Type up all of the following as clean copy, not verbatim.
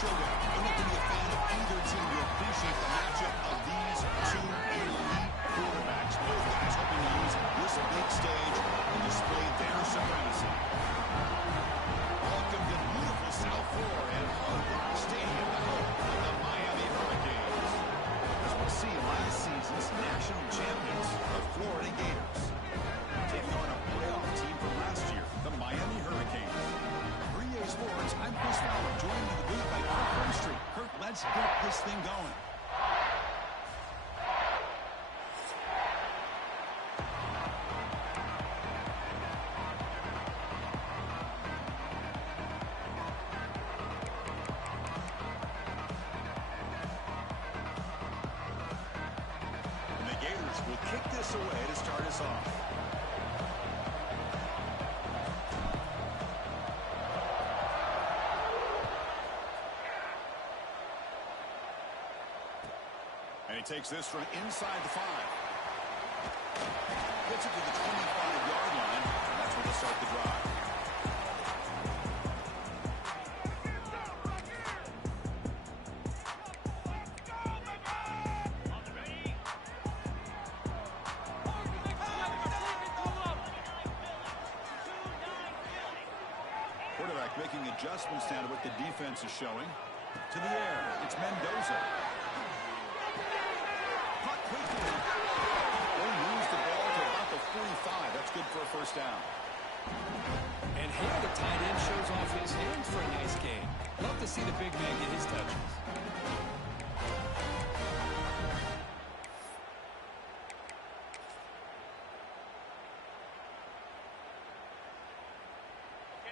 showdown. And look, to be a fan of either team, you appreciate the matchup of these two elite quarterbacks. Both guys hoping to use this big stage and display their supremacy. Welcome to beautiful South Florida and Hard Rock Stadium, the home of the Miami Hurricanes. As we'll see, last season's national champions, the Florida Gators, taking on a playoff team from last year, the Miami Hurricanes. For EA Sports, I'm Chris Fowler, joined in the booth by Kirk Street. Kirk, let's get this thing going. Will kick this away to start us off. And he takes this from inside the 5. Gets it to the 25-yard line. That's where they'll start the drive. Quarterback making adjustments now to what the defense is showing. To the air, it's Mendoza. Punt quickly. They moves the ball to about the 45. That's good for a first down. And here the tight end shows off his hands for a nice game. Love to see the big man get his touches.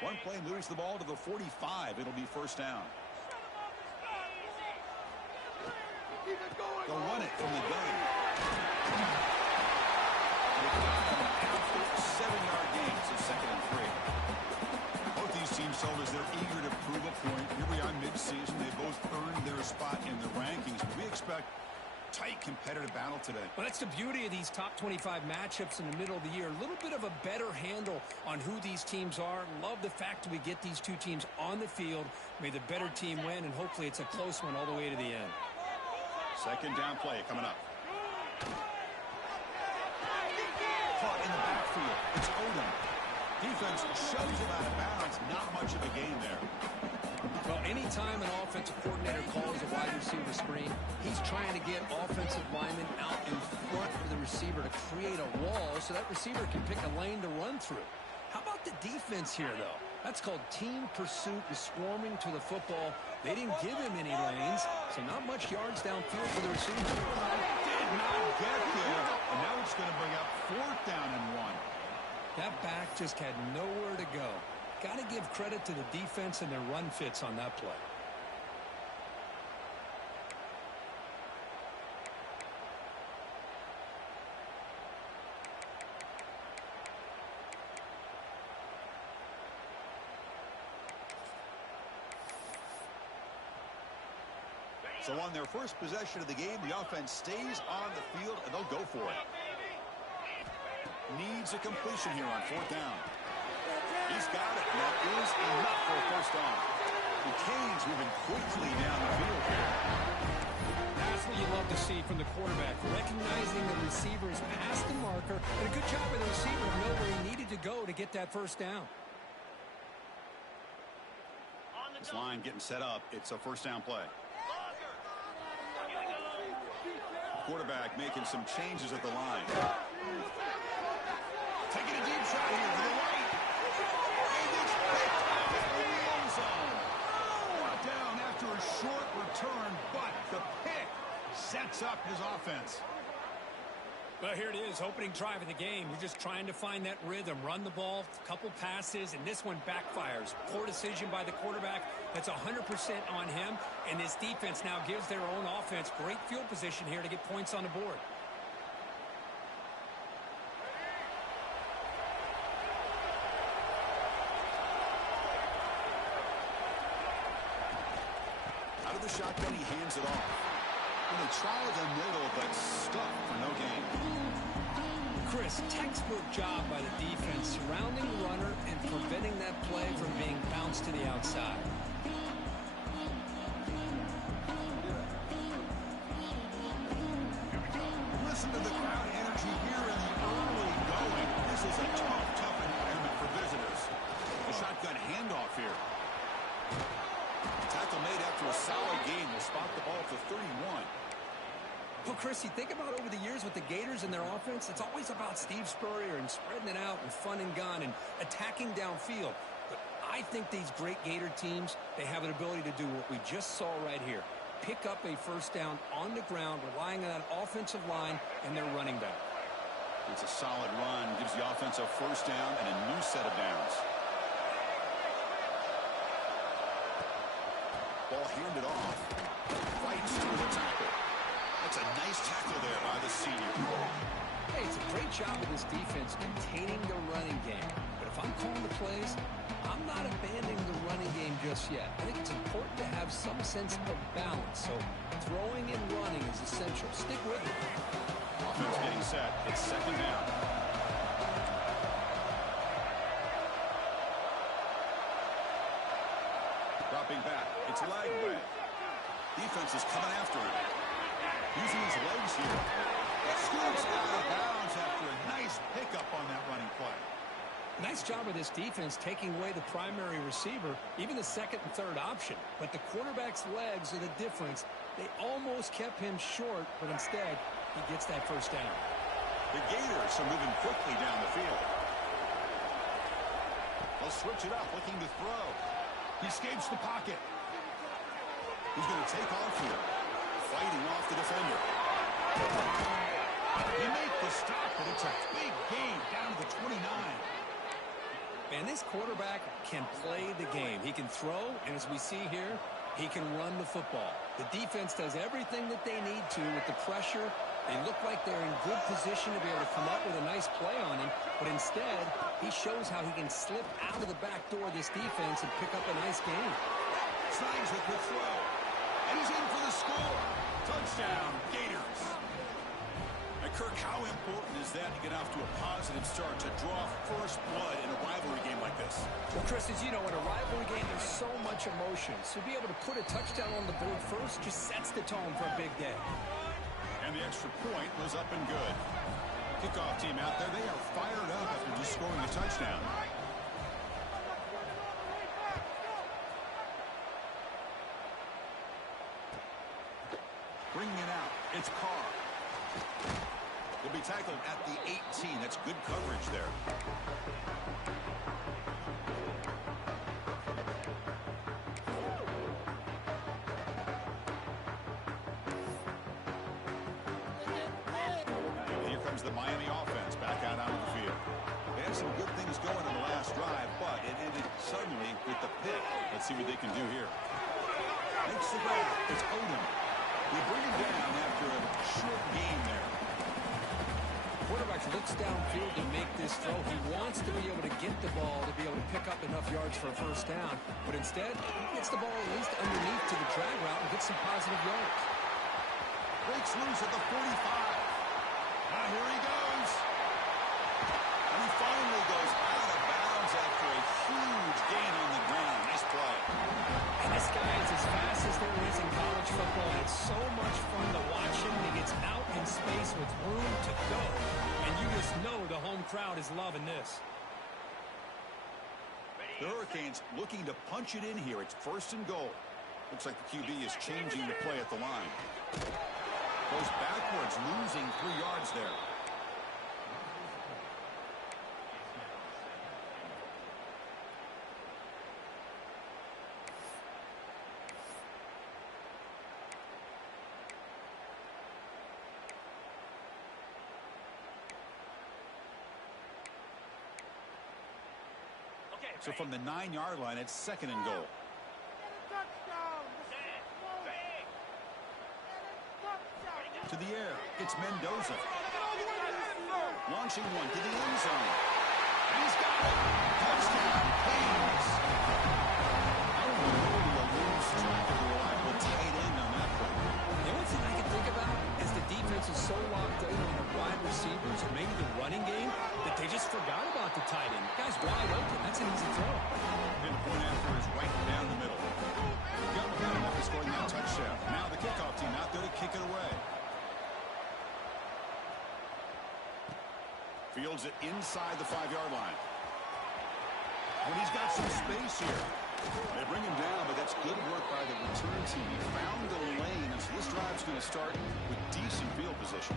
One play moves the ball to the 45. It'll be first down. They'll run it from the gun. A 7-yard gain, so 2nd and 3. Both these teams told us they're eager to prove a point. Here we are mid-season. They both earned their spot in the rankings. We expect tight competitive battle today. Well, that's the beauty of these top 25 matchups in the middle of the year. A little bit of a better handle on who these teams are. Love the fact that we get these two teams on the field. May the better team win, and hopefully it's a close one all the way to the end. Second down play coming up. Caught in the backfield. It's Odom. Defense shoves him out of bounds. Not much of a gain there. Well, anytime an offensive coordinator calls a wide receiver screen, he's trying to get offensive linemen out in front of the receiver to create a wall so that receiver can pick a lane to run through. How about the defense here, though? That's called team pursuit and swarming to the football. They didn't give him any lanes, so not much yards downfield for the receiver. Did not get there, and now it's going to bring up 4th down and 1. That back just had nowhere to go. Got to give credit to the defense and their run fits on that play. So on their first possession of the game, the offense stays on the field, and they'll go for it. Needs a completion here on 4th down. He's got it. That is enough for a first down. The Canes moving quickly down the field here. That's what you love to see from the quarterback, recognizing the receiver's past the marker, and a good job by the receiver to know where he needed to go to get that first down. This line getting set up. It's a first down play. Quarterback making some changes at the line. Taking a deep shot here to the right. And it's picked off in the end zone. Brought down after a short return, but the pick sets up his offense. Well, here it is, opening drive of the game. You're just trying to find that rhythm, run the ball, a couple passes, and this one backfires. Poor decision by the quarterback. That's 100% on him, and this defense now gives their own offense great field position here to get points on the board. Out of the shotgun, he hands it off. And they try the middle, but stuck for no gain. Chris, textbook job by the defense, surrounding the runner and preventing that play from being bounced to the outside. here. Tackle made after a solid gain. Will spot the ball for 31. Well, Chris, you think about over the years with the Gators and their offense, it's always about Steve Spurrier and spreading it out and fun and gun and attacking downfield. But I think these great Gator teams, they have an ability to do what we just saw right here. Pick up a first down on the ground, relying on that offensive line and their running back. It's a solid run. Gives the offense a first down and a new set of downs. Ball handed off. Fights through the tackle. That's a nice tackle there by the senior. Hey, it's a great job of this defense containing the running game. But if I'm calling the plays, I'm not abandoning the running game just yet. I think it's important to have some sense of balance. So throwing and running is essential. Stick with it. Offense getting set. It's second down. Dropping back. It's lag break. Defense is coming after him. Using his legs here. Scoots out of bounds after a nice pickup on that running play. Nice job of this defense taking away the primary receiver, even the second and third option. But the quarterback's legs are the difference. They almost kept him short, but instead, he gets that first down. The Gators are moving quickly down the field. They'll switch it up, looking to throw. He escapes the pocket. He's going to take off here. Fighting off the defender. He made the stop, but it's a big gain down to the 29. Man, this quarterback can play the game. He can throw, and as we see here, he can run the football. The defense does everything that they need to with the pressure. They look like they're in good position to be able to come up with a nice play on him, but instead, he shows how he can slip out of the back door of this defense and pick up a nice gain. Slides the quick throw. And he's in for the score. Touchdown, Gators. Now, Kirk, how important is that to get off to a positive start, to draw first blood in a rivalry game like this? Well, Chris, as you know, in a rivalry game, there's so much emotion. So to be able to put a touchdown on the board first just sets the tone for a big day. And the extra point was up and good. Kickoff team out there, they are fired up after just scoring a touchdown. Bringing it out, it's Carr. He'll be tackled at the 18. That's good coverage there. Here comes the Miami offense back out onto the field. They had some good things going on the last drive, but it ended suddenly with the pick. Let's see what they can do here. Makes the grab. It's Odom. They bring him down after a short game there. Quarterback looks downfield to make this throw. He wants to be able to get the ball to be able to pick up enough yards for a first down, but instead, he gets the ball at least underneath to the drag route and gets some positive yards. Breaks loose at the 45. Now here he goes. And he finally goes out of bounds after a huge gain on the ground. Nice play. And this guy is as fast as there is in college football. It's so much fun to watch him. He gets out in space with room to go. And you just know the home crowd is loving this. The Hurricanes looking to punch it in here. It's first and goal. Looks like the QB is changing the play at the line. Goes backwards, losing 3 yards there. So from the 9-yard line, it's second and goal. To the air, it's Mendoza. Launching one to the end zone. And he's got it. Touchdown, Kings. I don't know where to lose track of the reliable tight end on that play. The only thing I can think about is the defense is so locked in on their wide receivers or maybe the running game that they just forgot about the tight end. The guy's wide open. That's an easy throw. And the point after is right down the middle. Got momentum after scoring that touchdown. Now the kickoff team out there to kick it away. Fields it inside the 5-yard line. When he's got some space here. They bring him down, but that's good work by the return team. He found the lane, and so this drive's going to start with decent field position.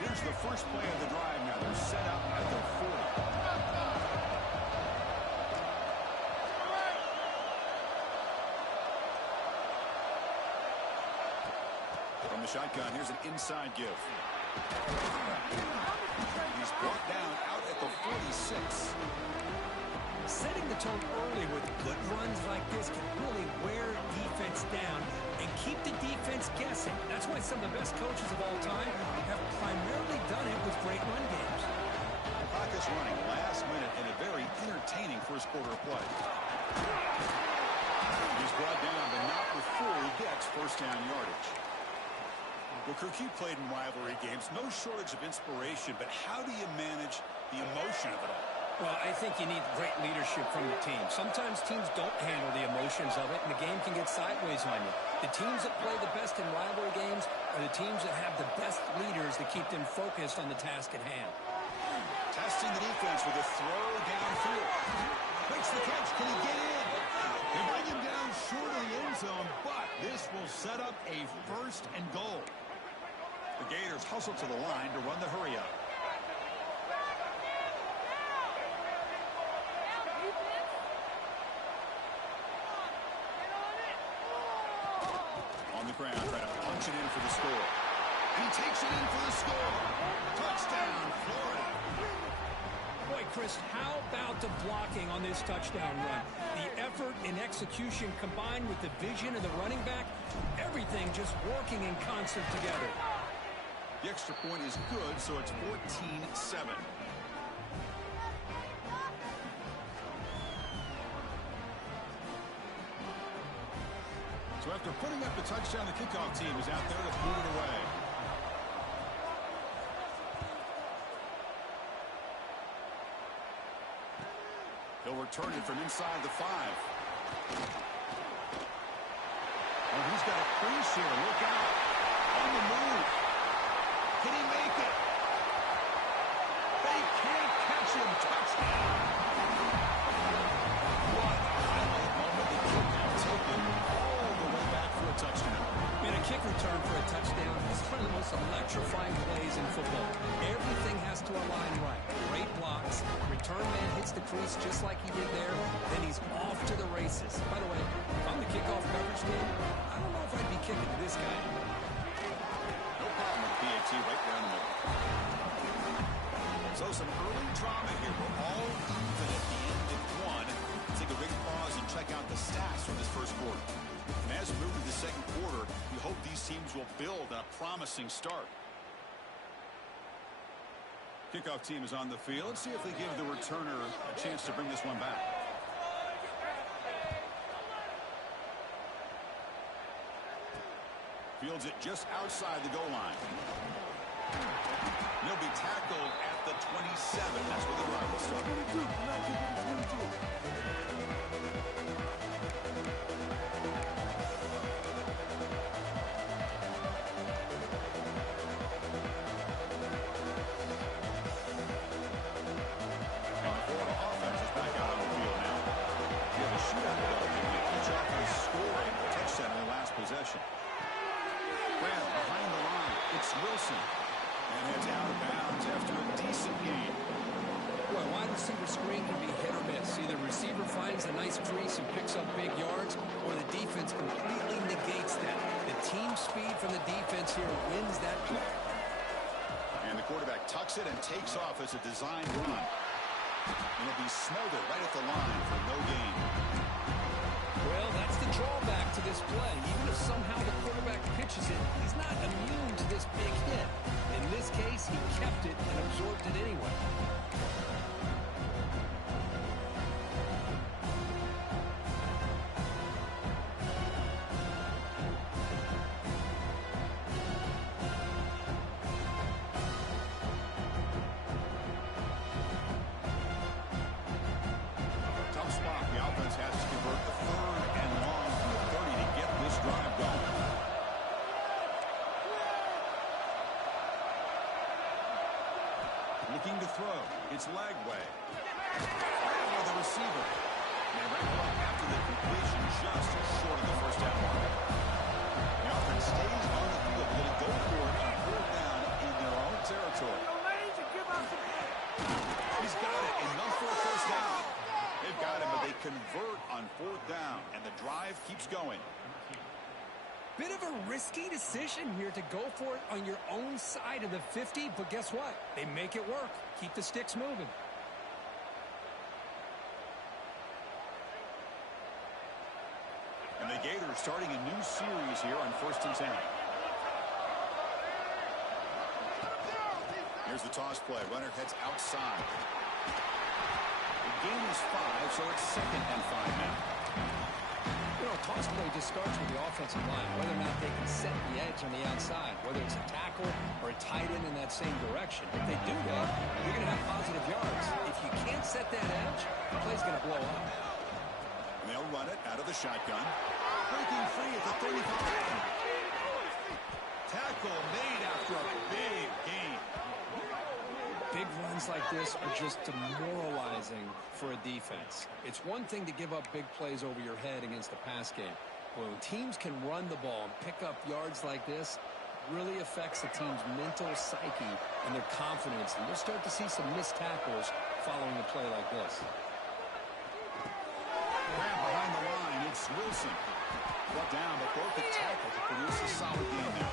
Here's the first play of the drive now. They're set up at their 40. From the shotgun, here's an inside give. He's brought down out at the 46. Setting the tone early with good runs like this can really wear defense down and keep the defense guessing. That's why some of the best coaches of all time have primarily done it with great run games. The clock is running last minute in a very entertaining first quarter of play. He's brought down, but not before he gets first down yardage. Well, Kirk, you played in rivalry games. No shortage of inspiration, but how do you manage the emotion of it all? Well, I think you need great leadership from the team. Sometimes teams don't handle the emotions of it, and the game can get sideways on you. The teams that play the best in rivalry games are the teams that have the best leaders to keep them focused on the task at hand. Testing the defense with a throw downfield. Makes the catch. Can he get in? They bring him down short of the end zone, but this will set up a first and goal. The Gators hustle to the line to run the hurry up. On the ground, trying to punch it in for the score. And he takes it in for the score. Touchdown, Florida. Boy, Chris, how about the blocking on this touchdown run? The effort and execution combined with the vision of the running back, everything just working in concert together. The extra point is good, so it's 14-7. So after putting up the touchdown, the kickoff team is out there to put it away. He'll return it from inside the 5. Oh, he's got a crease here. Look out. On the move. Can he make it? They can't catch him. Touchdown. What a highlight moment. The kick now taken all the way back for a touchdown. And a kick return for a touchdown is one of the most electrifying plays in football. Everything has to align right. Great blocks. Return man hits the crease just like he did there. Then he's off to the races. By the way, if I'm the kickoff coverage team, I don't know if I'd be kicking to this guy. No problem with PAT right down the middle. So some early drama here. We're all even at the end of one. Take a big pause and check out the stats from this first quarter. And as we move to the second quarter, we hope these teams will build a promising start. Kickoff team is on the field. Let's see if they give the returner a chance to bring this one back. Fields it just outside the goal line. He'll be tackled at the 27. That's where the drive will start. Possession. Grant behind the line. It's Wilson. And heads out of bounds after a decent gain. Well, wide receiver screen can be hit or miss. Either receiver finds a nice crease and picks up big yards, or the defense completely negates that. The team speed from the defense here wins that play. And the quarterback tucks it and takes off as a designed run. And it'll be smothered right at the line for no gain. Well, that's the drawback to this play. Even if somehow the quarterback pitches it, he's not immune to this big hit. In this case, he kept it and absorbed it anyway. Tough spot. The offense has to convert the third and long from the 30 to get this drive going. Looking to throw. It's Lagway. Grab by the receiver. They wrap up after the completion, just short of the first down mark. The offense stays on the field. They'll go for it on fourth down in their own territory. He's got it. Enough for a first down. They've got him, but they convert on fourth down, and the drive keeps going. Bit of a risky decision here to go for it on your own side of the 50, but guess what? They make it work. Keep the sticks moving. And the Gators starting a new series here on 1st and 10. Here's the toss play. Runner heads outside. The gain is 5, so it's 2nd and 5 now. You know, a toss play just starts with the offensive line, whether or not they can set the edge on the outside, whether it's a tackle or a tight end in that same direction. If they do that, you're going to have positive yards. If you can't set that edge, the play's going to blow up. And they'll run it out of the shotgun. Breaking free at the 35. Tackle made after a big gain. Big runs like this are just demoralizing for a defense. It's one thing to give up big plays over your head against a pass game. But when teams can run the ball and pick up yards like this, it really affects the team's mental psyche and their confidence. And you'll start to see some missed tackles following a play like this. Grab behind the line. It's Wilson. Brought down, but broke the tackle to produce a solid game there.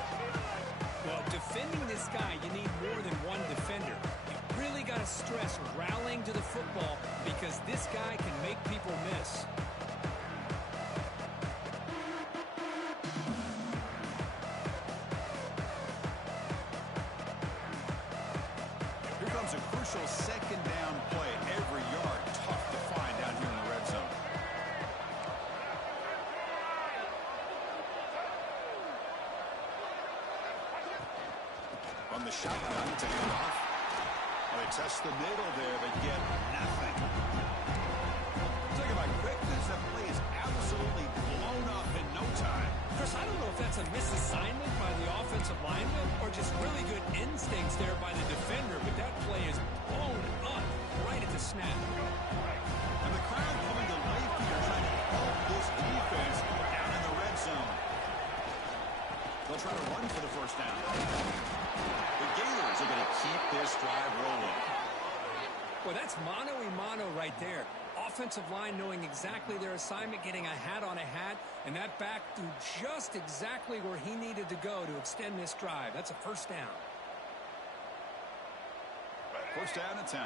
Well, defending this guy, you need more than one defender. You really got to stress rallying to the football because this guy can make people miss. Here comes a crucial 2nd down play. Every yard tough to find down here in the red zone. On the shotgun to hand off. Well, they test the middle there, but get nothing. Talk about quickness. That play is absolutely blown up in no time. Chris, I don't know if that's a misassignment by the offensive lineman or just really good instincts there by the defender, but that play is blown up right at the snap. And the crowd coming to life here trying to help this defense down in the red zone. They'll try to run for the first down. The Gators are going to keep this drive rolling. Well, that's mano-a-mano right there. Offensive line knowing exactly their assignment, getting a hat on a hat, and that back threw just exactly where he needed to go to extend this drive. That's a first down. First down at 10.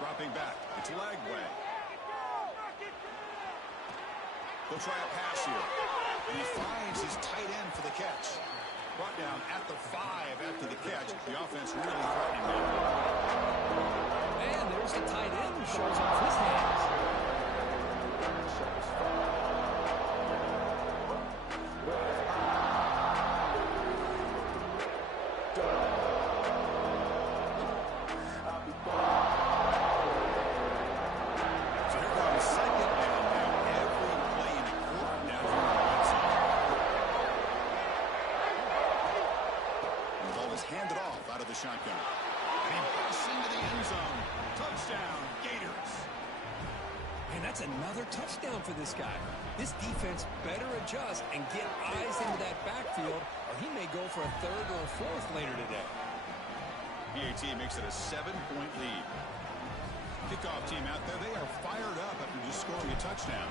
Dropping back. It's Lagway. They'll try a pass here. And he finds his tight end for the catch. Brought down at the 5 after the catch. The offense really threatening him. And there's the tight end who shows off his hands. So here comes 2nd down now. Every play important now for the red zone. And the ball is handed off out of the shotgun. And he busts into the end zone. Touchdown, Gators. And that's another touchdown for this guy. This defense better adjust and get eyes into that backfield, or he may go for a 3rd or a 4th later today. PAT makes it a 7-point lead. Kickoff team out there, they are fired up after just scoring a touchdown.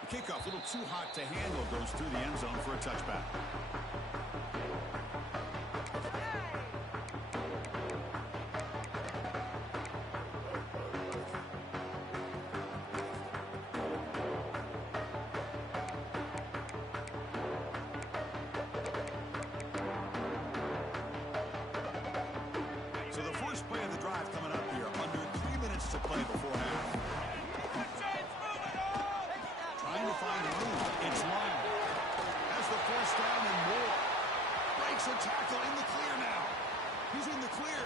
The kickoff, a little too hot to handle, goes through the end zone for a touchback. So the first play of the drive coming up here, under 3 minutes to play before half. Trying to find a room. It's Long. Has the first down and more. Breaks a tackle in the clear now. He's in the clear.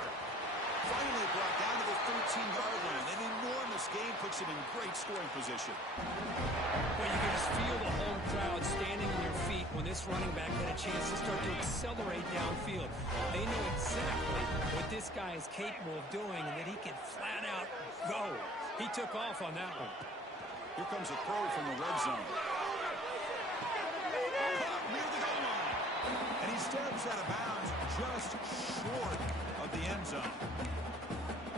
Finally brought down to the 13-yard line. An enormous this game puts him in great scoring position. Well, you can just feel the home crowd standing on their feet when this running back had a chance to start to accelerate downfield. They know exactly what this guy is capable of doing and that he can flat out go. He took off on that one. Here comes a throw from the red zone. Caught near the goal line. And he steps out of bounds just short of the end zone.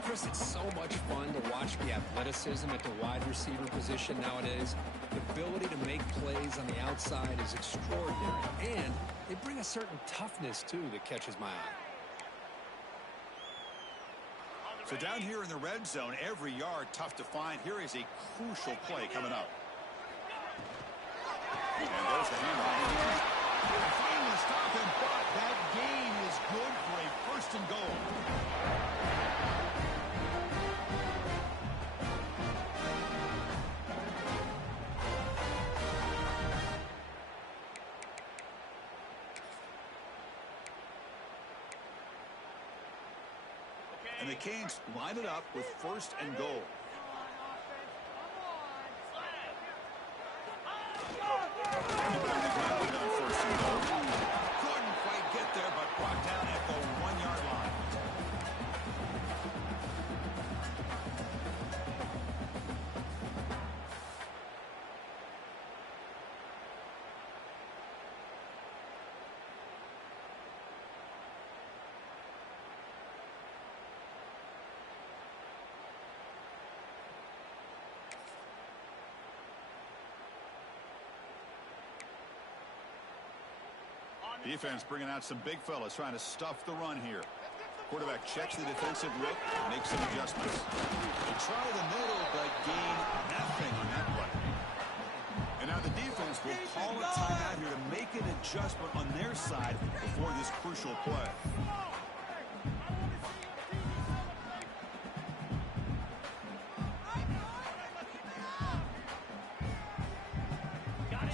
Chris, it's so much fun to watch the athleticism at the wide receiver position nowadays. The ability to make plays on the outside is extraordinary. And they bring a certain toughness, too, that catches my eye. So down here in the red zone, every yard tough to find. Here is a crucial play coming up. And there's the handoff. Finally stop him, but that gain is good for a first and goal. And the Canes line it up with first and goal. On first and goal. Couldn't quite get there, but brought down at the 1-yard line. Defense bringing out some big fellas trying to stuff the run here. Quarterback checks the defensive look, makes some adjustments. They try the middle, but gain nothing on that play. And now the defense will call a timeout here to make an adjustment on their side before this crucial play.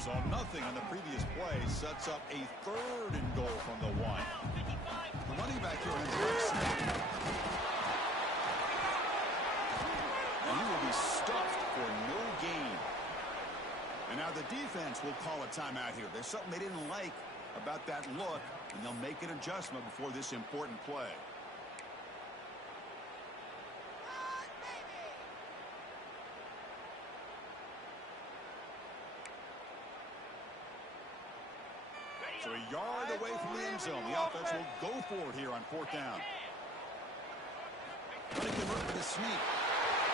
So nothing on the previous play sets up a third and goal from the 1. The running back here on the right side. And he will be stuffed for no gain. And now the defense will call a timeout here. There's something they didn't like about that look, and they'll make an adjustment before this important play. So a yard away from the end zone. The offense will go for it here on 4th down. Running the run for the sneak.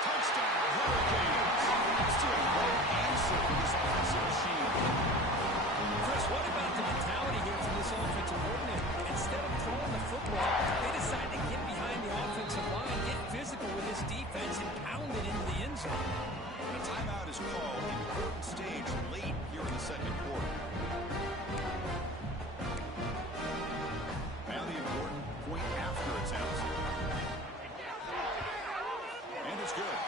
Touchdown, Hurricanes. Still no answer for this offensive machine. Chris, what about the mentality here from this offensive coordinator? Instead of throwing the football, they decide to get behind the offensive line, get physical with this defense, and pound it into the end zone. A timeout is called. Important stage late here in the second quarter. Now the important point after attempt. And it's good.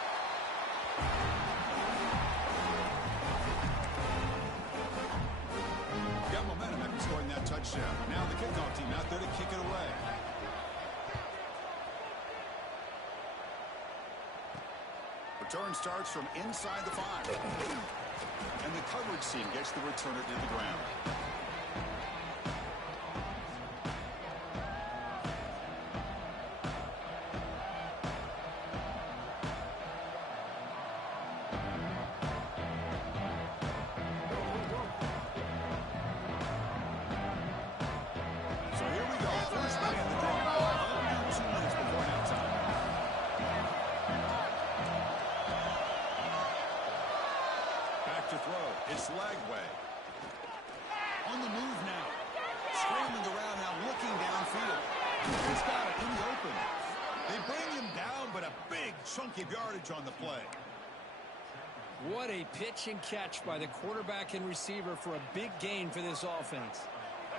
Got momentum after scoring that touchdown. Now the kickoff team out there to kick it away. Return starts from inside the 5. And the coverage team gets the returner to the ground. So here we go. First play of the game. Under 2 minutes before halftime. Back to throw. It's Lagway. On the move now. Scrambling around now, looking downfield. He's got it in the open. They bring him down, but a big chunk of yardage on the play. What a pitch and catch by the quarterback and receiver for a big gain for this offense.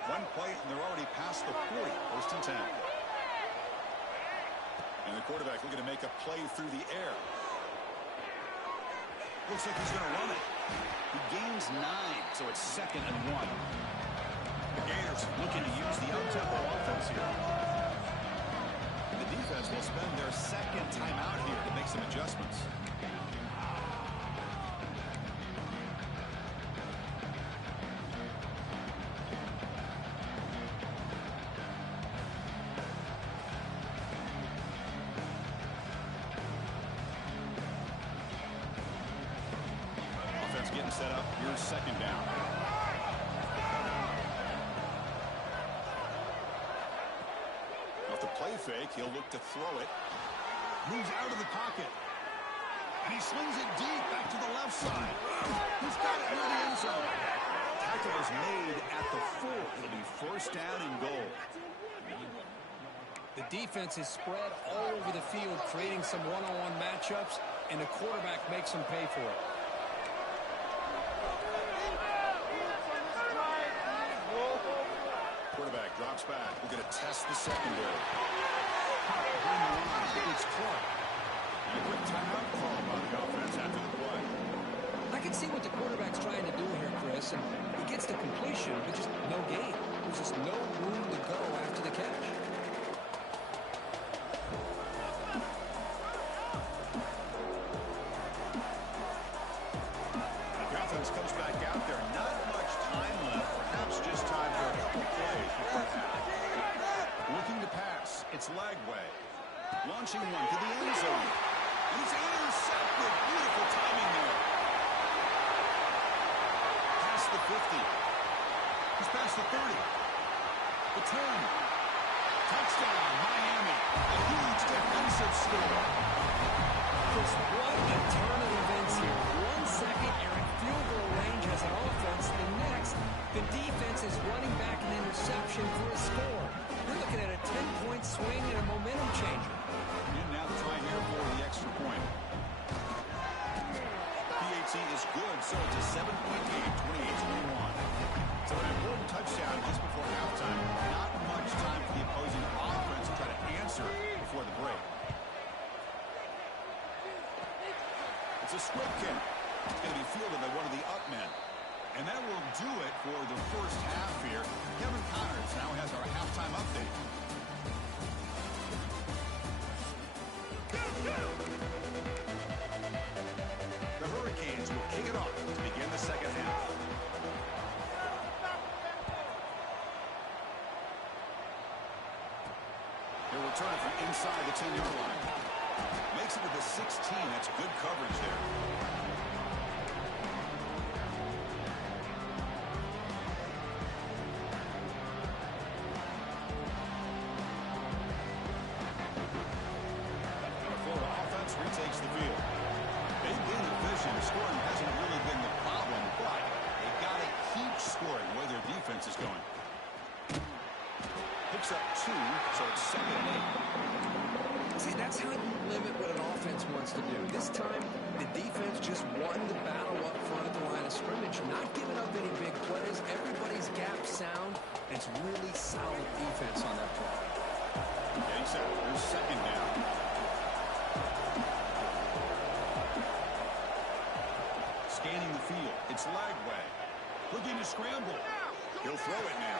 One play, and they're already past the 40. First and 10. And the quarterback looking to make a play through the air. Looks like he's going to run it. He gains 9, so it's 2nd and 1. The Gators looking to use the up-tempo offense here. The defense will spend their 2nd timeout here to make some adjustments. Set up your second down. Off the play fake, he'll look to throw it. Moves out of the pocket. And he slings it deep back to the left side. He's got it near the end zone. Tackle is made at the 4. It'll be first down and goal. The defense is spread all over the field, creating some one-on-one matchups, and the quarterback makes them pay for it. Quarterback drops back. We're going to test the secondary. It's Clark. And a quick timeout call by the offense after the play. I can see what the quarterback's trying to do here, Chris, and he gets the completion, but just no gain. There's just no room to go after the catch. The offense comes back out there. Not much time left. Perhaps just time for a couple plays before half. Looking to pass. It's Lagway. Launching one to the end zone. And he's intercepted. Beautiful timing there. Past the 50. He's past the 30. The 10. Touchdown, Miami. A huge defensive score. Chris, what a turn of events here. 1 second, you're in field goal range as an offense. The next, the defense is running back an interception for a score. You're looking at a 10-point swing and a momentum changer. And now the try here for the extra point. PAT is good, so it's a 7-point game, 28-21. So an important touchdown just before halftime. Not much time for the opposing offense to try to answer before the break. It's a squib kick. It's going to be fielded by one of the up men. And that will do it for the first half here. Kevin Connors now has our halftime update. The Hurricanes will kick it off to begin the second half. They'll return it from inside the 10-yard line. Makes it to the 16. That's good coverage there. Retakes the field. They've been efficient. Scoring hasn't really been the problem, but they've got to keep scoring where their defense is going. Picks up 2, so it's 2nd and 8. See, that's how you limit what an offense wants to do. This time, the defense just won the battle up front at the line of scrimmage, not giving up any big plays. Everybody's gap sound. It's really solid defense on that play. Getting set. There's 2nd down. Scanning the field. It's Lagway. Looking to scramble. He'll throw it now.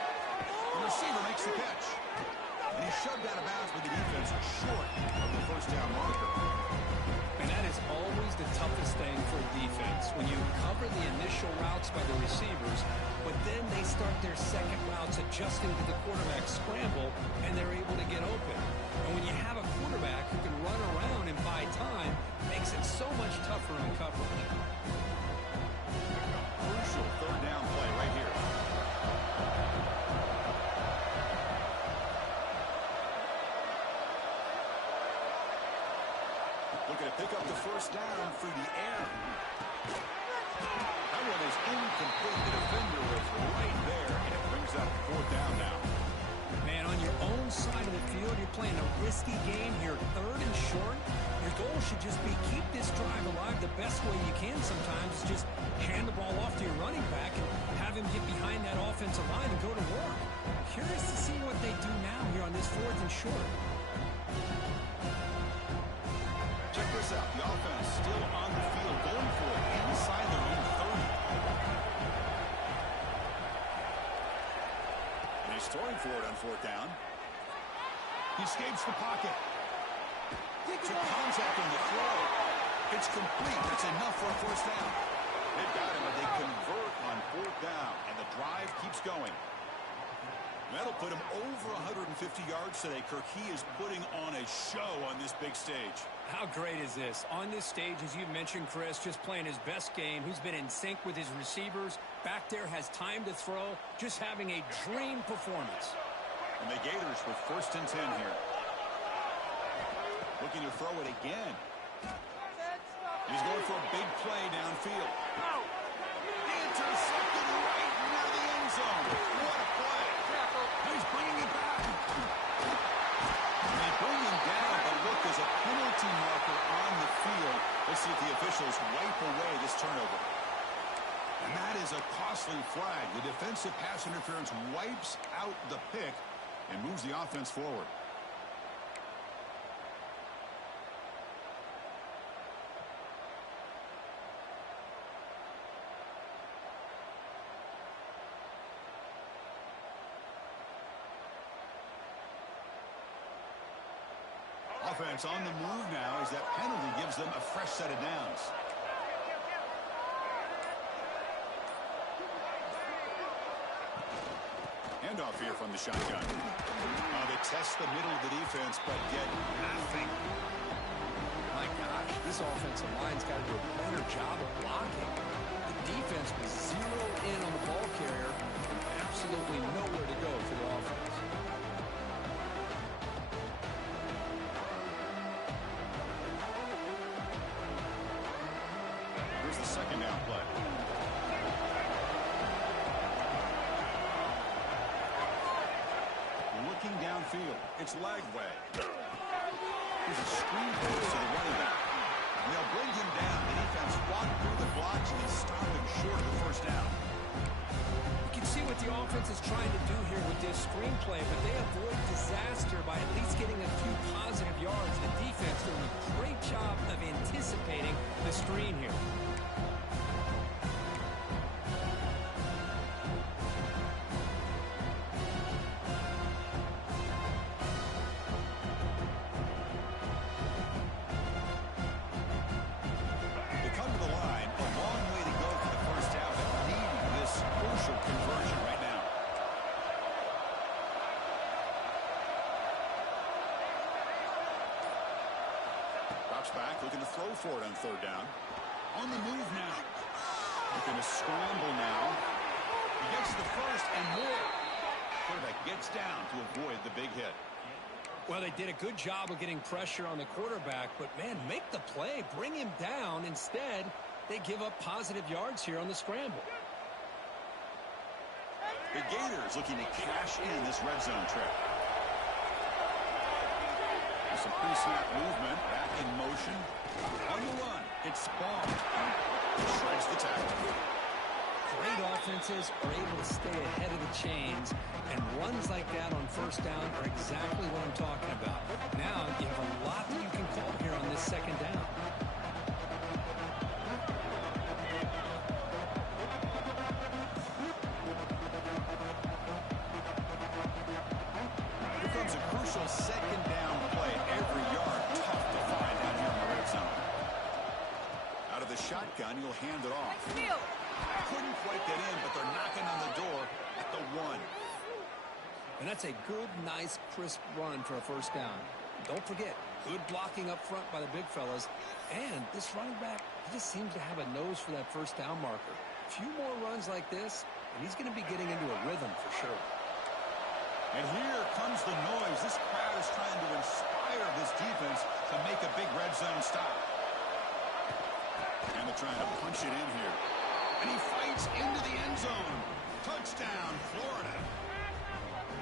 The receiver makes the catch. And he's shoved out of bounds with the defense short of the first down marker. And that is always the toughest thing for a defense. When you cover the initial routes by the receivers, but then they start their second routes adjusting to the quarterback's scramble, and they're able to get open. And when you have a quarterback who can run around and buy time, it makes it so much tougher on coverage. Crucial 3rd down play right here. Looking to pick up the first down through the air. That one is incomplete. The defender was right there, and it brings up 4th down now. Man, on your own side of the field, you're playing a risky game here, 3rd and short. Your goal should just be keep this drive alive the best way you can sometimes. Just hand the ball off to your running back and have him get behind that offensive line and go to work. Curious to see what they do now here on this 4th and short. Check this out. The offense still on the field, going for it inside their own 30. And he's throwing for it on 4th down. He escapes the pocket. To contact on the throw. It's complete. That's enough for a first down. They've got him, but they convert on 4th down, and the drive keeps going. That'll put him over 150 yards today, Kirk. He is putting on a show on this big stage. How great is this? On this stage, as you mentioned, Chris, just playing his best game. He's been in sync with his receivers. Back there, has time to throw. Just having a dream performance. And the Gators with 1st and 10 here. Looking to throw it again. He's going for a big play downfield. Intercepted right near the end zone. What a play. He's bringing it back. They bring him down, but look, there's a penalty marker on the field. Let's see if the officials wipe away this turnover. And that is a costly flag. The defensive pass interference wipes out the pick and moves the offense forward. Offense on the move now as that penalty gives them a fresh set of downs. Handoff here from the shotgun. They test the middle of the defense, but get nothing. My gosh, this offensive line's got to do a better job of blocking. The defense was zeroed in on the ball carrier and absolutely nowhere to go for the offense. Here's the 2nd down play. Looking downfield. It's Lagway. Here's a screen pass to the running back. And they'll bring him down. The defense fought through the blocks and they stop him short of the 1st down. You can see what the offense is trying to do here with this screenplay, but they avoid disaster by at least getting a few positive yards. The defense doing a great job of anticipating the screen here. Back, looking to throw for it on 3rd down. On the move now. Looking to scramble now. He gets the 1st and more. Quarterback gets down to avoid the big hit. Well, they did a good job of getting pressure on the quarterback, but, man, make the play. Bring him down. Instead, they give up positive yards here on the scramble. The Gators looking to cash in this red zone trip. Some pre-snap movement, back in motion. On the run, it's Ball. Shreds the tackle. Great offenses are able to stay ahead of the chains, and runs like that on 1st down are exactly what I'm talking about. Now you have a lot that you can call here on this 2nd down. Here comes a crucial 2nd down play. Every yard tough to find down here in the red zone. Out of the shotgun, he'll hand it off. Couldn't quite get in, but they're knocking on the door at the 1. And that's a good, nice, crisp run for a 1st down. Don't forget, good blocking up front by the big fellas. And this running back, he just seems to have a nose for that 1st down marker. A few more runs like this, and he's going to be getting into a rhythm for sure. And here comes the noise. This crowd is trying to inspire this defense to make a big red zone stop. And they're trying to punch it in here. And he fights into the end zone. Touchdown, Florida.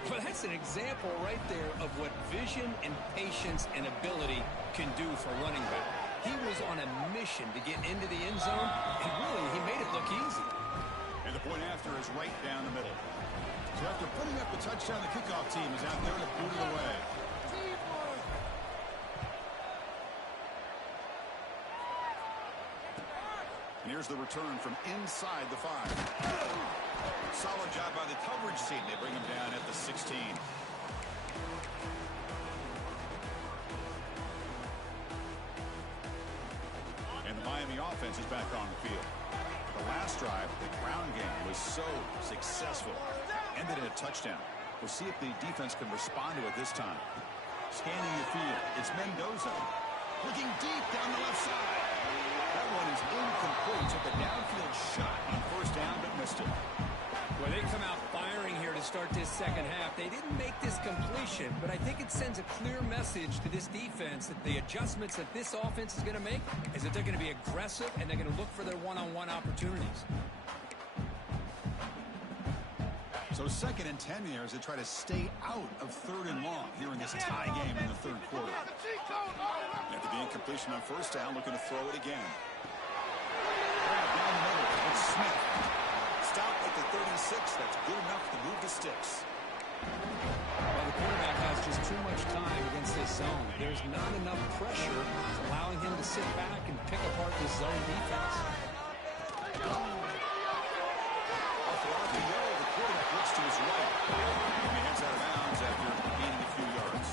Well, that's an example right there of what vision and patience and ability can do for a running back. He was on a mission to get into the end zone, and really, he made it look easy. And the point after is right down the middle. So after putting up the touchdown, the kickoff team is out there to boot it away. And here's the return from inside the 5. Solid job by the coverage team. They bring him down at the 16. And the Miami offense is back on the field. The last drive, the ground game was so successful. Ended in a touchdown. We'll see if the defense can respond to it this time. Scanning the field, it's Mendoza. Looking deep down the left side. That one is incomplete. Took a downfield shot on first down, but missed it. Well, they come out firing here to start this second half. They didn't make this completion, but I think it sends a clear message to this defense that the adjustments that this offense is going to make is that they're going to be aggressive and they're going to look for their one-on-one opportunities. So 2nd and 10 here as they try to stay out of 3rd and long here in this tie game in the 3rd quarter. After the incompletion on first down, looking to throw it again. Down the middle, it's Smith. Stop at the 36. That's good enough to move the sticks. Well, the quarterback has just too much time against this zone. There's not enough pressure allowing him to sit back and pick apart this zone defense. The quarterback looks to his right. And he heads out of bounds after gaining a few yards.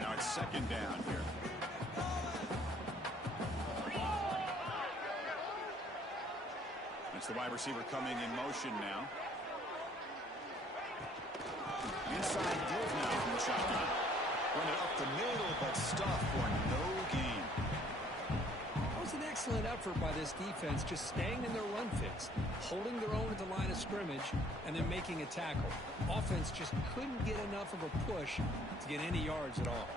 Now it's 2nd down here. It's the wide receiver coming in motion now. Inside deals now from the shotgun. Run it up the middle, but stuffed for no gain. That was an excellent effort by this defense, just staying in their run fits, holding their own at the line of scrimmage, and then making a tackle. Offense just couldn't get enough of a push to get any yards at all.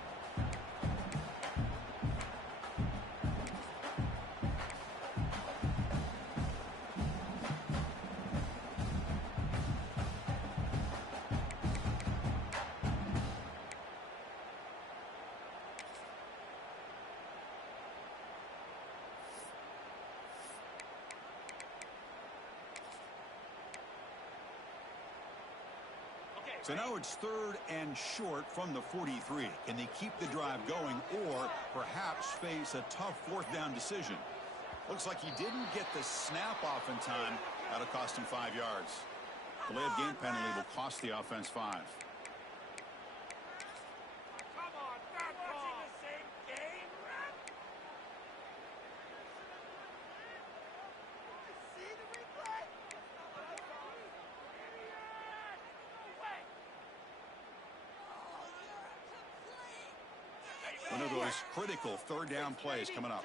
So now it's 3rd and short from the 43. Can they keep the drive going or perhaps face a tough 4th down decision? Looks like he didn't get the snap off in time. That'll cost him 5 yards. Delay of game penalty will cost the offense 5. One of those critical 3rd down plays coming up.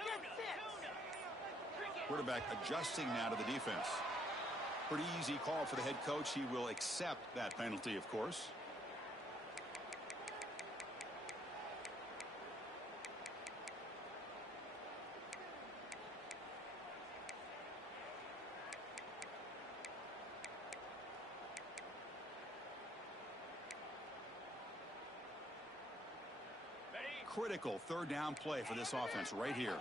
Quarterback adjusting now to the defense. Pretty easy call for the head coach. He will accept that penalty, of course. Critical 3rd down play for this offense right here.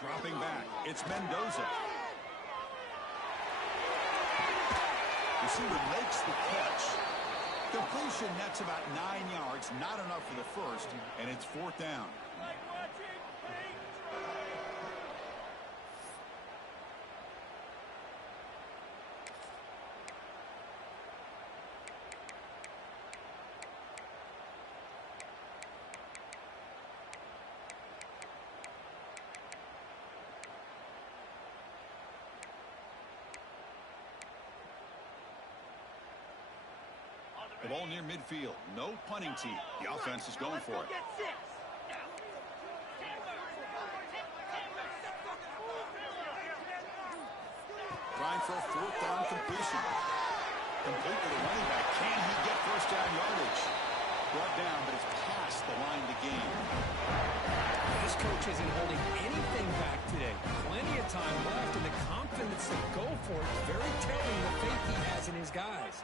Dropping back, it's Mendoza. Receiver makes the catch. Completion, that's about 9 yards, not enough for the first, and it's 4th down. The ball near midfield. No punting team. The offense is going for it. Trying for a 4th down completion. Complete with a running back. Can he get first down yardage? Brought down, but it's past the line to gain. This coach isn't holding anything back today. Plenty of time left, and the confidence to go for it is very telling the faith he has in his guys.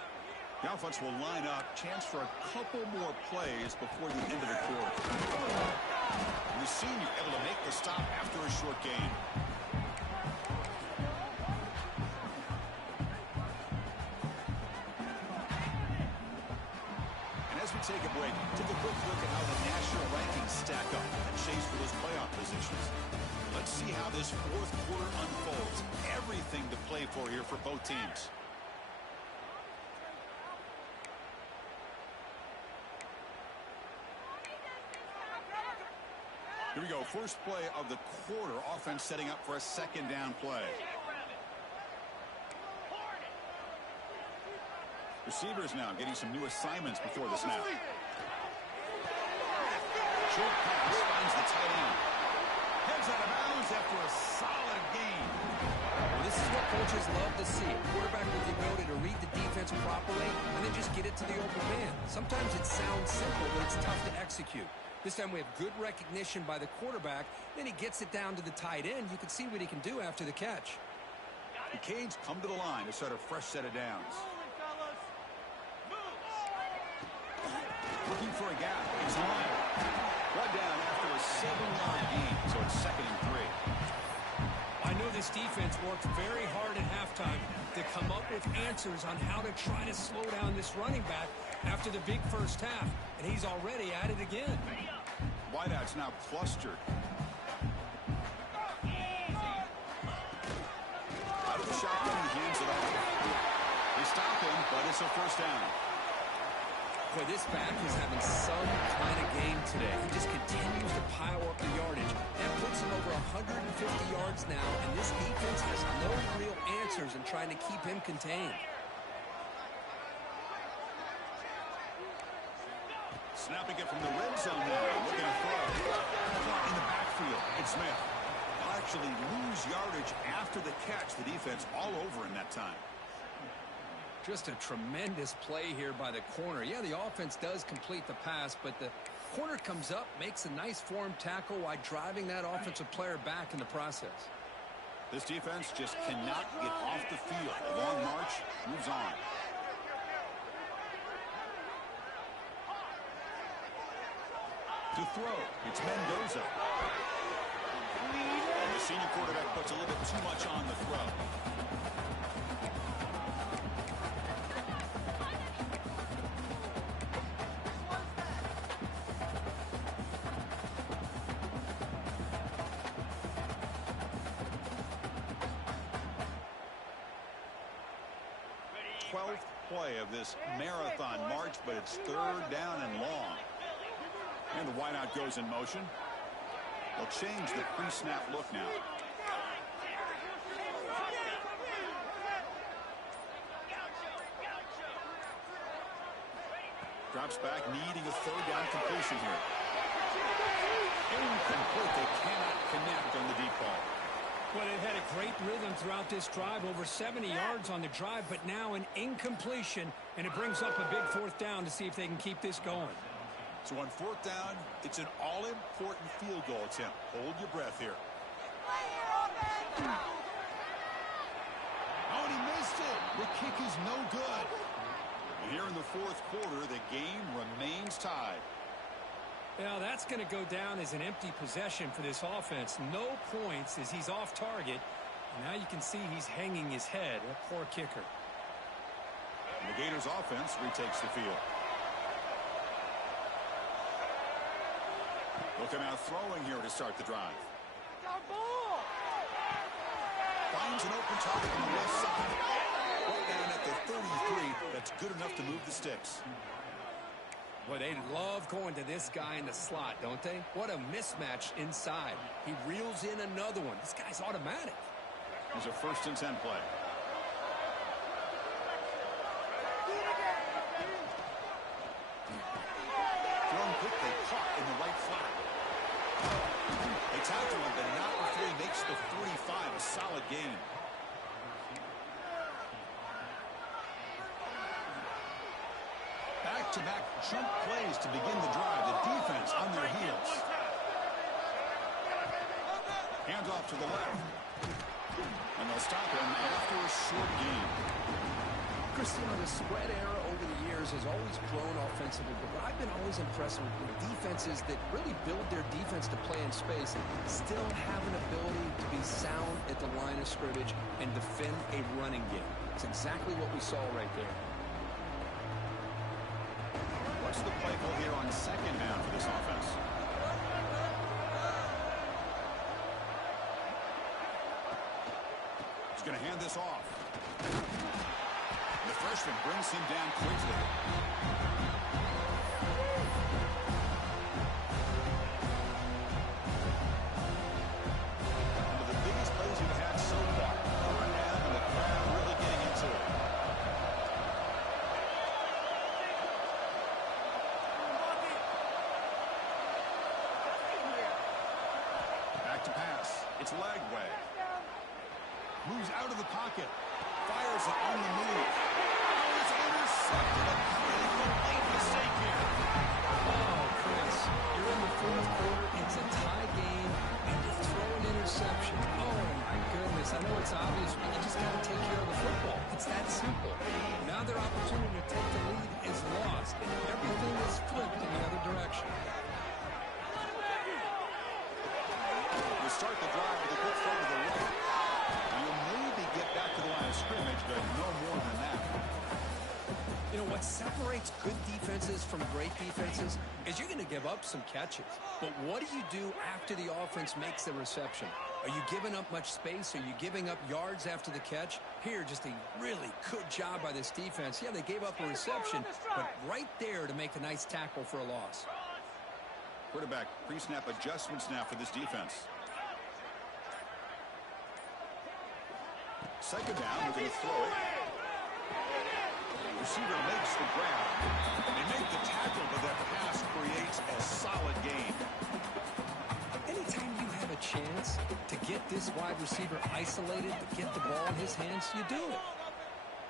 The offense will line up. Chance for a couple more plays before the end of the quarter. And the senior able to make the stop after a short gain. And as we take a break, take a quick look at how the national rankings stack up and chase for those playoff positions. Let's see how this 4th quarter unfolds. Everything to play for here for both teams. Here we go. First play of the quarter. Offense setting up for a second down play. Receivers now getting some new assignments before the snap. Short pass finds the tight end. Heads out of bounds after a solid gain. Well, this is what coaches love to see. A quarterback with the ability to read the defense properly and then just get it to the open man. Sometimes it sounds simple, but it's tough to execute. This time we have good recognition by the quarterback. Then he gets it down to the tight end. You can see what he can do after the catch. The Canes come to the line to start a fresh set of downs. Looking for a gap. It's on. Brought down after a 7-yard gain, so it's 2nd and 3. I know this defense worked very hard at halftime to come up with answers on how to try to slow down this running back after the big first half, and he's already at it again. Wideout's now clustered. Out of the shotgun, he hands it off. They stop him, but it's a first down. Boy, this back is having some kind of game today. He just continues to pile up the yardage. That puts him over 150 yards now, and this defense has no real answers in trying to keep him contained. Snapping it from the red zone now. Looking to throw. In the backfield, it's Smith. They'll actually lose yardage after the catch. The defense all over in that time. Just a tremendous play here by the corner. Yeah, the offense does complete the pass, but the corner comes up, makes a nice form tackle while driving that offensive player back in the process. This defense just cannot get off the field. A long march moves on. To throw, it's Mendoza. And the senior quarterback puts a little bit too much on the throw. 12th play of this marathon march, but it's 3rd down and long. And the wideout goes in motion. They'll change the pre-snap look now. Drops back, needing a 3rd down completion here. Incomplete. They cannot connect on the deep ball. Well, they've had a great rhythm throughout this drive, over 70 yards on the drive, but now an incompletion, and it brings up a big 4th down to see if they can keep this going. So on 4th down, it's an all-important field goal attempt. Hold your breath here. Oh, and he missed it. The kick is no good. And here in the 4th quarter, the game remains tied. Now, that's going to go down as an empty possession for this offense. No points as he's off target. And now you can see he's hanging his head. A poor kicker. And the Gators offense retakes the field. Looking out throwing here to start the drive. Finds an open target on the left side. Right down at the 33. That's good enough to move the sticks. Well, they love going to this guy in the slot, don't they? What a mismatch inside. He reels in another one. This guy's automatic. There's a 1st and 10 play. Thrown quickly, caught in the right flat. They tackle him, but not before he makes the 45. A solid gain. Back-to-back jump plays to begin the drive. The defense on their heels. Hands off to the left. And they'll stop him after a short gain. Christian, the spread era over the years has always grown offensively, but I've been always impressed with defenses that really build their defense to play in space and still have an ability to be sound at the line of scrimmage and defend a running game. It's exactly what we saw right there. What's the play call here on 2nd down for this offense? He's going to hand this off. The freshman brings him down quickly. It's leg way. Moves out of the pocket. Fires it on the move. Oh, it's intercepted. A critical late mistake here. Oh, Chris, you're in the fourth quarter. It's a tie game, and you throw an interception. Oh, my goodness. I know it's obvious, but you just got to take care of the football. It's that simple. Now their opportunity to take the lead is lost, and everything is flipped in the other direction. You start the drive with a good throw to the right. You maybe get back to the line of scrimmage, but no more than that. You know, what separates good defenses from great defenses is you're going to give up some catches. But what do you do after the offense makes the reception? Are you giving up much space? Are you giving up yards after the catch? Here, just a really good job by this defense. Yeah, they gave up a reception, but right there to make a nice tackle for a loss. Quarterback pre-snap adjustments now for this defense. Second down, they're going to throw it. Receiver makes the grab. They make the tackle, but that pass creates a solid gain. Anytime you have a chance to get this wide receiver isolated, to get the ball in his hands, you do it.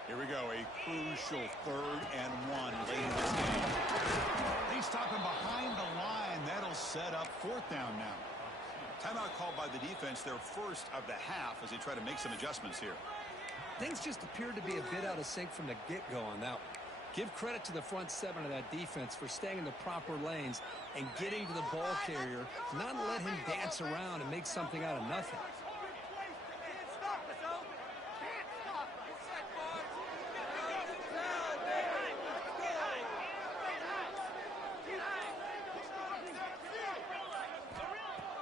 Here we go, a crucial 3rd and 1 late in this game. They stop him behind the line. That'll set up 4th down now. Timeout called by the defense, their first of the half, as they try to make some adjustments here. Things just appeared to be a bit out of sync from the get-go on that one. Give credit to the front 7 of that defense for staying in the proper lanes and getting to the ball carrier, not let him dance around and make something out of nothing.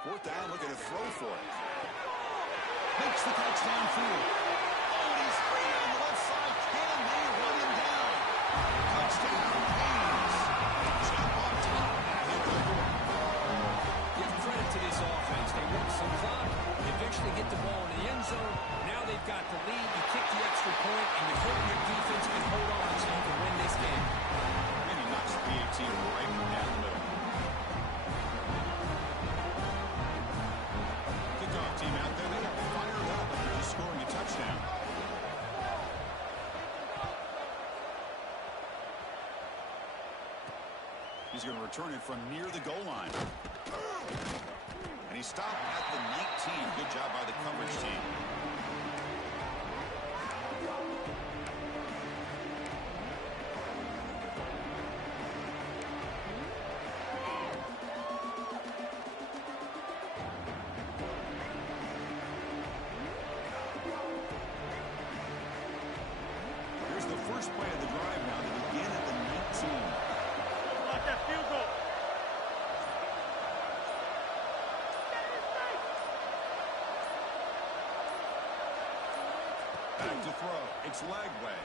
Fourth down, looking to throw for it. Makes the touchdown field. Oh, he's free on the left side. Can they run him down? Touchdown, Hayes. Jump on top. Give credit to this offense. They work some clock. They eventually get the ball in the end zone. Now they've got the lead. You kick the extra point, and you hope your defense can hold on so you can win this game. And he knocks the PAT right down the middle. Kickoff team out there. They got fired up after just scoring a touchdown. He's going to return it from near the goal line. And he stopped at the 19. Good job by the coverage team. Here's the first play of the drive now to begin at the 19. That field goal. Back to throw. It's leg way.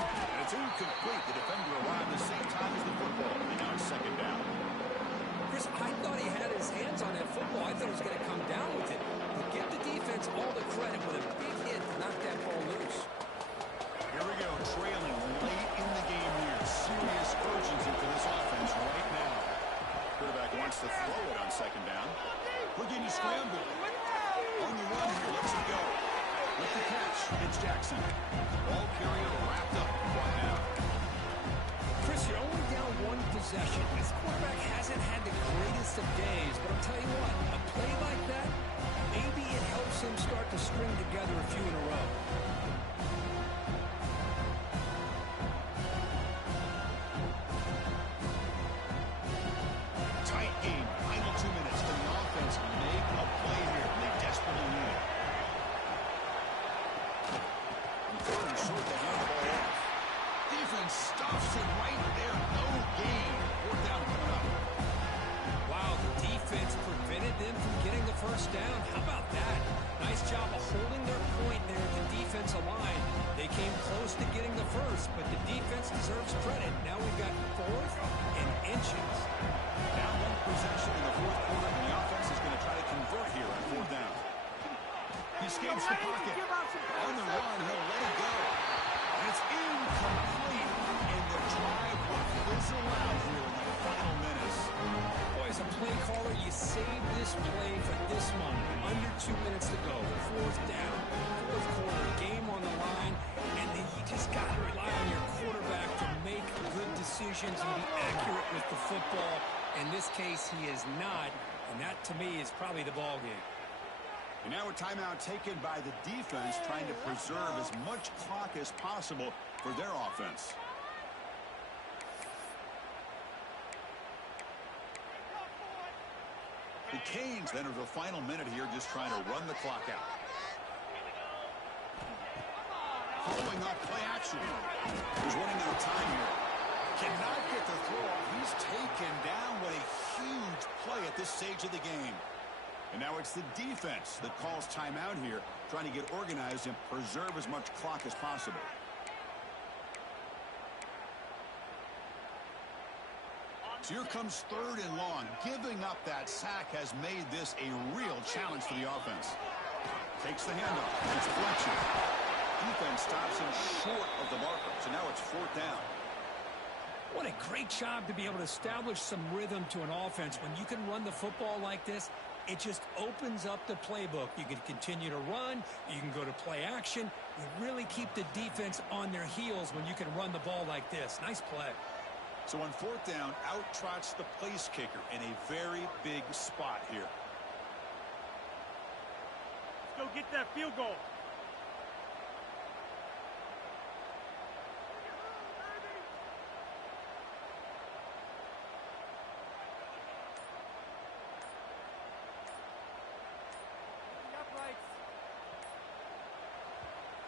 And it's incomplete. The defender arrived at the same time as the football. And now it's second down. Chris, I thought he had his hands on that football. I thought he was going to come down with it. But give the defense all the credit with a big hit to knock that ball loose. Here we go. Trailing late in the game here. Serious urgency for this offense right now. Quarterback wants to throw it on second down. Looking to scramble. On the run here. Let's it go. With the catch, it's Jackson. Ball carrier wrapped up. Brought down. Chris, you're only down one possession. This quarterback hasn't had the greatest of days, but I'll tell you what, a play like that, maybe it helps him start to string together a few in a row. Tight game. Final 2 minutes. Can the offense make a play here? They desperately need it. And third and short, they hand the ball off. Defense stops it right there. No gain. Fourth down coming up. Wow, the defense prevented them from getting the first down. How about that? Nice job of holding their point there at the defensive line. They came close to getting the first, but the defense deserves credit. Now we've got 4th and inches. Now one possession in the fourth quarter, and the offense is going to try to convert here on fourth down. He escapes the pocket. On the run, he'll let it go. And it's incomplete, and the drive will fizzle out here in the final minutes. Boy, as a play caller, you save this play for this this one. Under 2 minutes to go. Fourth down, fourth quarter, game on the line, and then you just got to rely on your quarterback to make good decisions and be accurate with the football. In this case, he is not, and that, to me, is probably the ball game. And now a timeout taken by the defense, trying to preserve as much clock as possible for their offense. The Canes enter the final minute here, just trying to run the clock out. Following up play action. He's running out of time here. Cannot get the throw off. He's taken down. What a huge play at this stage of the game. And now it's the defense that calls timeout here, trying to get organized and preserve as much clock as possible. So here comes third and long. Giving up that sack has made this a real challenge for the offense. Takes the handoff. It's Fletcher. Defense stops him short of the marker. So now it's fourth down. What a great job to be able to establish some rhythm to an offense. When you can run the football like this, it just opens up the playbook. You can continue to run. You can go to play action. You really keep the defense on their heels when you can run the ball like this. Nice play. So on fourth down, out trots the place kicker in a very big spot here. Let's go get that field goal.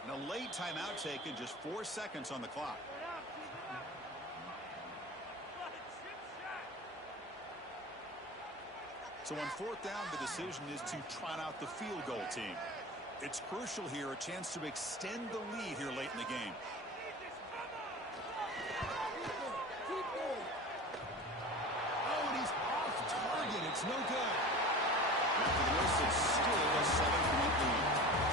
And a late timeout taken, just 4 seconds on the clock. So on fourth down, the decision is to trot out the field goal team. It's crucial here, a chance to extend the lead here late in the game.